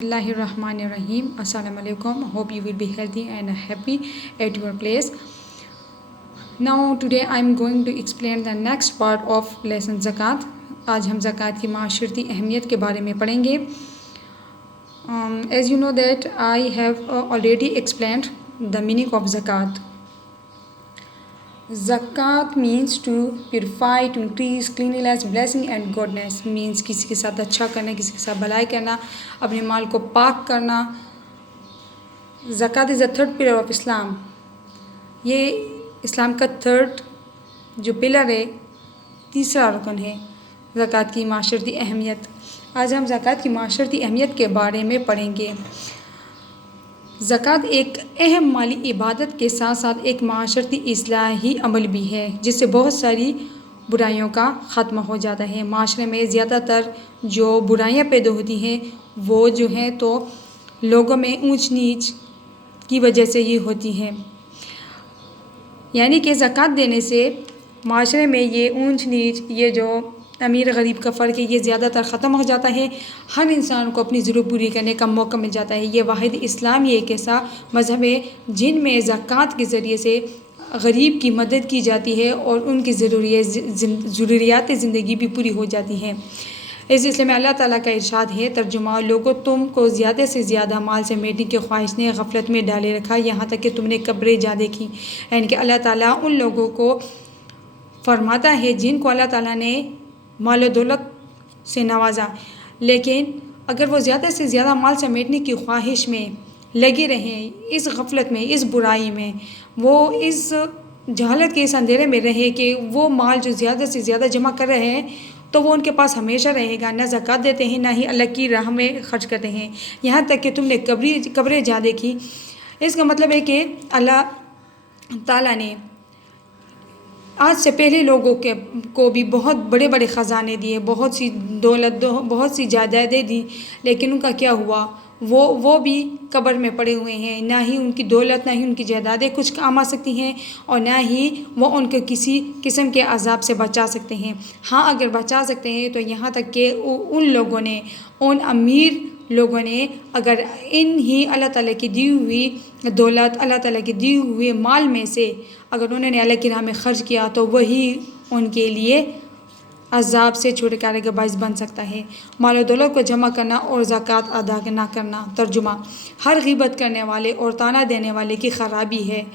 Bismillahirrahmanirrahim. Assalamu alaikum. Hope you will be healthy and happy at your place. Now today I am going to explain the next part of lesson zakat. आज हम ज़कात की माशरती अहमियत के बारे में पढ़ेंगे. As you know that I have already explained the meaning of zakat. Zakat means to purify, to increase cleanliness, blessing and goodness. Means किसी के साथ अच्छा करना, किसी के साथ भलाई करना, अपने माल को पाक करना. ज़कात is the third pillar of Islam. ये इस्लाम का थर्ड जो पिलर है, तीसरा रुकन है ज़कात की माशरती अहमियत. आज हम ज़कात की माशरती अहमियत के बारे में पढ़ेंगे. ज़कात एक अहम माली इबादत के साथ साथ एक माशरती इस्लाही अमल भी है, जिससे बहुत सारी बुराइयों का ख़त्म हो जाता है. माशरे में ज़्यादातर जो बुराइयां पैदा होती हैं वो जो हैं तो लोगों में ऊंच नीच की वजह से ही होती हैं. यानी कि ज़कात देने से माशरे में ये ऊंच नीच, ये जो अमीर गरीब का फ़र्क है, ये ज़्यादातर ख़त्म हो जाता है. हर इंसान को अपनी ज़रूरत पूरी करने का मौका मिल जाता है. ये वाहिद इस्लाम ये एक ऐसा मज़हब है जिनमें ज़कात के ज़रिए से गरीब की मदद की जाती है और उनकी ज़रूरियात ज़िंदगी भी पूरी हो जाती हैं. इस सिलसिले में अल्लाह ताला का इरशाद है, तर्जुमा: लोगों, तुमको ज़्यादा से ज़्यादा माल समेटने की ख्वाहिश ने गफलत में डाले रखा, यहाँ तक कि तुमने कब्रें जा देखी. यानी कि अल्लाह ताला उन लोगों को फरमाता है जिनको अल्लाह ताला ने माल दौलत से नवाजा, लेकिन अगर वो ज़्यादा से ज़्यादा माल समेटने की ख्वाहिश में लगे रहें, इस गफलत में, इस बुराई में, वो इस जहालत के इस अंधेरे में रहे कि वो माल जो ज़्यादा से ज़्यादा जमा कर रहे हैं तो वो उनके पास हमेशा रहेगा, ना ज़कात देते हैं ना ही अल्लाह की राह में खर्च करते हैं, यहाँ तक कि तुमने कब्रें जा देखी. इसका मतलब है कि अल्लाह ताला ने आज से पहले लोगों को भी बहुत बड़े बड़े ख़जाने दिए, बहुत सी दौलत, बहुत सी जायदादें दी, लेकिन उनका क्या हुआ? वो भी कब्र में पड़े हुए हैं. ना ही उनकी दौलत, ना ही उनकी जायदादें कुछ काम आ सकती हैं और ना ही वो उनको किसी किस्म के अजाब से बचा सकते हैं. हाँ, अगर बचा सकते हैं तो यहाँ तक कि उन लोगों ने, उन अमीर लोगों ने अगर इन ही अल्लाह ताला की दी हुई दौलत, अल्लाह ताला की दी हुए माल में से अगर उन्होंने अल्लाह की राह में खर्च किया तो वही उनके लिए अजाब से छुटकारे का बाइस बन सकता है. माल दौलत को जमा करना और ज़कात अदा ना करना. तर्जुमा: हर ग़ीबत करने वाले और ताना देने वाले की ख़राबी है.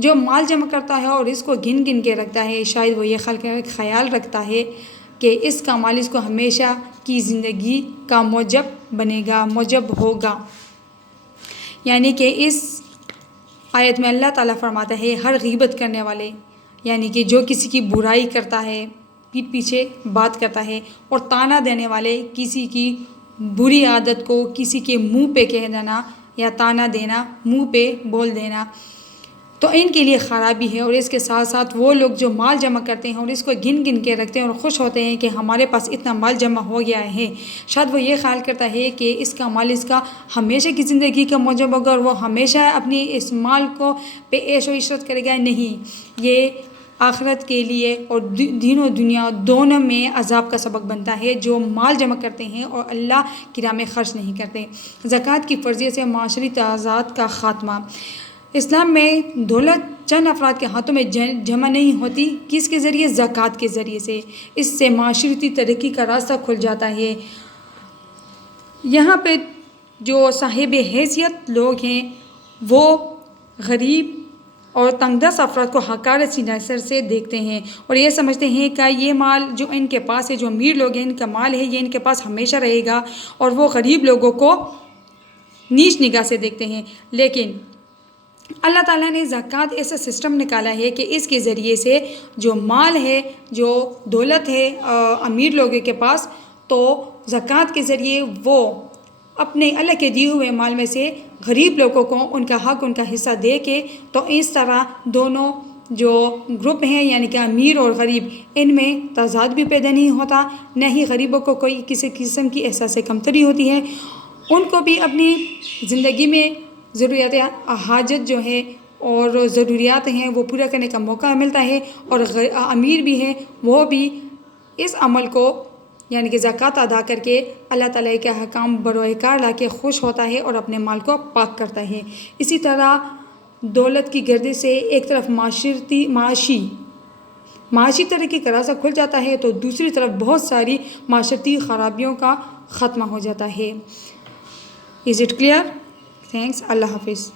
जो माल जमा करता है और इसको गिन गिन के रखता है, शायद वो ये ख्याल रखता है कि इसका माल इसको हमेशा की ज़िंदगी का मौजब बनेगा, मौजब होगा. यानी कि इस आयत में अल्लाह ताला फरमाता है, हर ग़ीबत करने वाले, यानी कि जो किसी की बुराई करता है, पीठ पीछे बात करता है, और ताना देने वाले, किसी की बुरी आदत को किसी के मुंह पे कह देना या ताना देना, मुंह पे बोल देना, तो इनके लिए ख़राबी है. और इसके साथ साथ वो लोग जो माल जमा करते हैं और इसको गिन गिन के रखते हैं और ख़ुश होते हैं कि हमारे पास इतना माल जमा हो गया है, शायद वो ये ख्याल करता है कि इसका माल इसका हमेशा की ज़िंदगी का मौजब होगा और वो हमेशा अपनी इस माल को पे ऐश व इशरत करेगा. नहीं, ये आखिरत के लिए और दीन और दुनिया दोनों में अजाब का सबक बनता है जो माल जमा करते हैं और अल्लाह की राह में खर्च नहीं करते. ज़कात की फ़र्ज़ियत से माशरी तनाज़ात का ख़ात्मा. इस्लाम में दौलत चंद अफराद के हाथों में जमा नहीं होती. किसके ज़रिए? ज़कात के ज़रिए से. इससे माशरती तरक्की का रास्ता खुल जाता है. यहाँ पे जो साहिब हैसियत लोग हैं वो गरीब और तंगदस्त अफराद को हक़ारत सी नज़र से देखते हैं और ये समझते हैं कि ये माल जो इनके पास है, जो अमीर लोग हैं, इनका माल है, ये इनके पास हमेशा रहेगा, और वो गरीब लोगों को नीच निगाह से देखते हैं. लेकिन अल्लाह ताला ने ज़कात ऐसा सिस्टम निकाला है कि इसके ज़रिए से जो माल है, जो दौलत है अमीर लोगों के पास, तो ज़कात के ज़रिए वो अपने अल्लाह के दिए हुए माल में से गरीब लोगों को उनका हक़, उनका हिस्सा दे के, तो इस तरह दोनों जो ग्रुप हैं यानी कि अमीर और गरीब, इनमें तज़ाद भी पैदा नहीं होता, न ही गरीबों को कोई किसी किस्म की एहसास कमतरी होती है. उनको भी अपनी ज़िंदगी में ज़रूरियात हाजत जो है और ज़रूरियात हैं वो पूरा करने का मौका मिलता है, और अमीर भी हैं वो भी इस अमल को یعنی کہ زکوٰۃ ادا کر کے اللہ تعالیٰ کے احکام بروئے کار لا کے خوش ہوتا ہے اور اپنے مال کو پاک کرتا ہے۔ اسی طرح دولت کی گردش سے ایک طرف معاشی ترقی کا راستہ کھل جاتا ہے تو دوسری طرف بہت ساری معاشرتی خرابیوں کا خاتمہ ہو جاتا ہے۔ Is it clear? تھینکس، اللہ حافظ۔